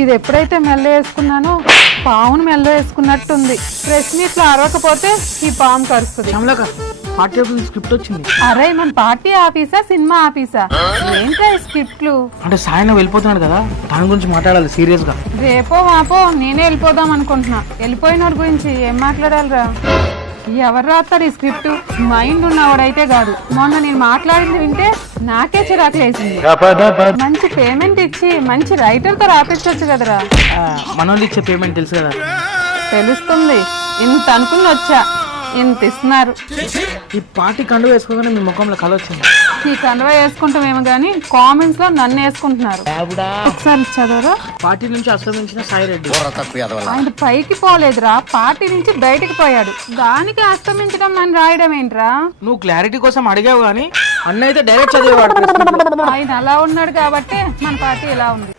ఇది ఎప్పుడైతే మెల్ల వేసుకున్నానో పావును మెల్ల వేసుకున్నట్టుంది. ప్రెస్ మీట్ లో అరవకపోతే ఈ పాము కరుస్తుంది. పార్టీ స్క్రిప్ట్ వచ్చింది. అరే మన పార్టీ ఆఫీసా సినిమా ఆఫీసా? ఏంటా ఈ స్క్రిప్ట్లు? అంటే సాయన వెళ్ళిపోతున్నాడు కదా, దాని గురించి మాట్లాడాలి సీరియస్ గా. రేపో మాపో నేనే వెళ్ళిపోదాం అనుకుంటున్నా. వెళ్ళిపోయిన గురించి ఏం మాట్లాడాలిరా? ఎవరు రాస్తారు ఈ స్క్రిప్ట్? మైండ్ ఉన్నవాడైతే కాదు. మొన్న నేను మాట్లాడింది వింటే నాకే చిరాకు వేసింది. మంచి పేమెంట్ ఇచ్చి మంచి రైటర్ తో రాపించవచ్చు కదరా. మనోళ్ళు ఇచ్చే పేమెంట్ తెలుసు కదా. తెలుస్తుంది. ఇంత అనుకుని వచ్చా, ఇంత ఇస్తున్నారు. ఈ పార్టీ కండువ వేసుకోగానే మీ ముఖంలో కళ వచ్చింది. ఈ కండువా వేసుకుంటామేమో గానీ కామెంట్స్ లో నన్ను వేసుకుంటున్నారు. ఒకసారి చదవరా. పార్టీ నుంచి అస్తమించిన సాయిరెడ్డి ఆయన పైకి పోలేదురా, పార్టీ నుంచి బయటికి పోయాడు. దానికి అస్తమించడం అని రాయడం ఏంట్రా? నువ్వు క్లారిటీ కోసం అడిగావు గానీ అన్న అయితే డైరెక్ట్ చదివేవాడు. ఆయన అలా ఉన్నాడు కాబట్టి మన పార్టీ ఇలా ఉంది.